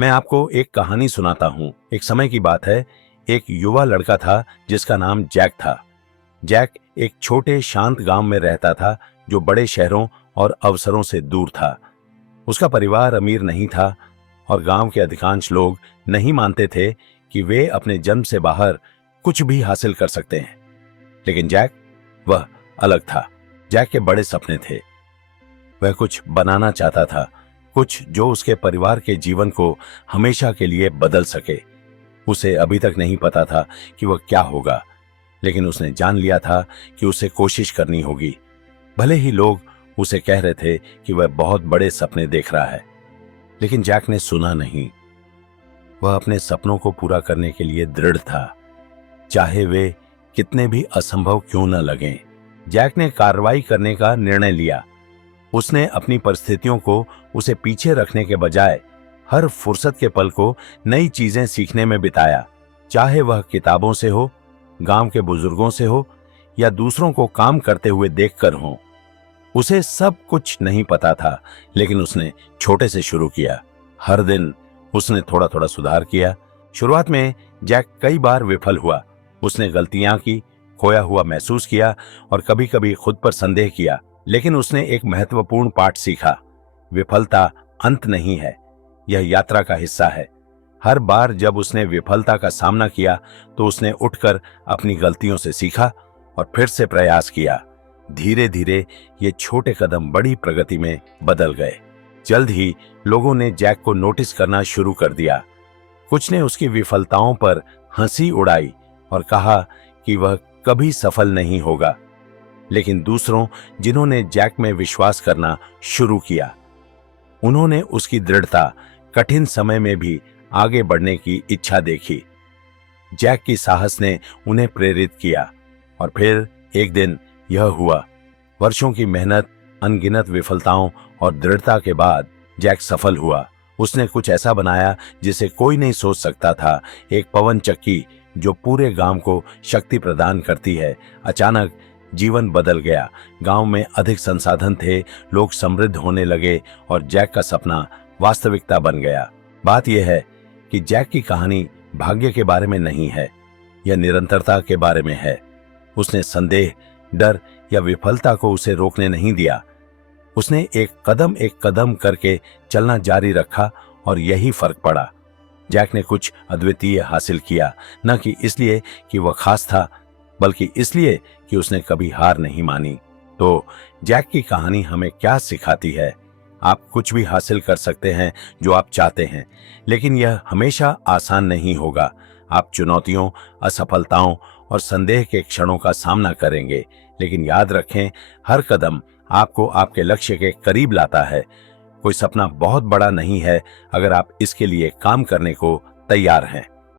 मैं आपको एक कहानी सुनाता हूँ। एक समय की बात है, एक युवा लड़का था जिसका नाम जैक था। जैक एक छोटे शांत गांव में रहता था जो बड़े शहरों और अवसरों से दूर था। उसका परिवार अमीर नहीं था और गांव के अधिकांश लोग नहीं मानते थे कि वे अपने जन्म से बाहर कुछ भी हासिल कर सकते हैं। लेकिन जैक, वह अलग था। जैक के बड़े सपने थे। वह कुछ बनाना चाहता था, कुछ जो उसके परिवार के जीवन को हमेशा के लिए बदल सके। उसे अभी तक नहीं पता था कि वह क्या होगा, लेकिन उसने जान लिया था कि उसे कोशिश करनी होगी। भले ही लोग उसे कह रहे थे कि वह बहुत बड़े सपने देख रहा है, लेकिन जैक ने सुना नहीं। वह अपने सपनों को पूरा करने के लिए दृढ़ था, चाहे वे कितने भी असंभव क्यों न लगें। जैक ने कार्रवाई करने का निर्णय लिया। उसने अपनी परिस्थितियों को उसे पीछे रखने के बजाय हर फुर्सत के पल को नई चीजें सीखने में बिताया, चाहे वह किताबों से हो, गांव के बुजुर्गों से हो या दूसरों को काम करते हुए देखकर हो। उसे सब कुछ नहीं पता था, लेकिन उसने छोटे से शुरू किया। हर दिन उसने थोड़ा थोड़ा सुधार किया। शुरुआत में जैक कई बार विफल हुआ। उसने गलतियां की, खोया हुआ महसूस किया और कभी कभी खुद पर संदेह किया, लेकिन उसने एक महत्वपूर्ण पाठ सीखा। विफलता अंत नहीं है, यह यात्रा का हिस्सा है। हर बार जब उसने विफलता का सामना किया तो उसने उठकर अपनी गलतियों से सीखा और फिर से प्रयास किया। धीरे धीरे ये छोटे कदम बड़ी प्रगति में बदल गए। जल्द ही लोगों ने जैक को नोटिस करना शुरू कर दिया। कुछ ने उसकी विफलताओं पर हंसी उड़ाई और कहा कि वह कभी सफल नहीं होगा, लेकिन दूसरों, जिन्होंने जैक में विश्वास करना शुरू किया, उन्होंने उसकी दृढ़ता, कठिन समय में भी आगे बढ़ने की इच्छा देखी। जैक की साहस ने उन्हें प्रेरित किया और फिर एक दिन यह हुआ। वर्षों की मेहनत, अनगिनत विफलताओं और दृढ़ता के बाद जैक सफल हुआ। उसने कुछ ऐसा बनाया जिसे कोई नहीं सोच सकता था। एक पवन चक्की जो पूरे गांव को शक्ति प्रदान करती है। अचानक जीवन बदल गया। गांव में अधिक संसाधन थे, लोग समृद्ध होने लगे और जैक का सपना वास्तविकता बन गया। बात यह है कि जैक की कहानी भाग्य के बारे में नहीं है, यह निरंतरता के बारे में है। उसने संदेह, डर या विफलता को उसे रोकने नहीं दिया। उसने एक कदम करके चलना जारी रखा और यही फर्क पड़ा। जैक ने कुछ अद्वितीय हासिल किया, न कि इसलिए कि वह खास था, बल्कि इसलिए कि उसने कभी हार नहीं मानी। तो जैक की कहानी हमें क्या सिखाती है? आप कुछ भी हासिल कर सकते हैं जो आप चाहते हैं, लेकिन यह हमेशा आसान नहीं होगा। आप चुनौतियों, असफलताओं और संदेह के क्षणों का सामना करेंगे, लेकिन याद रखें, हर कदम आपको आपके लक्ष्य के करीब लाता है। कोई सपना बहुत बड़ा नहीं है अगर आप इसके लिए काम करने को तैयार हैं।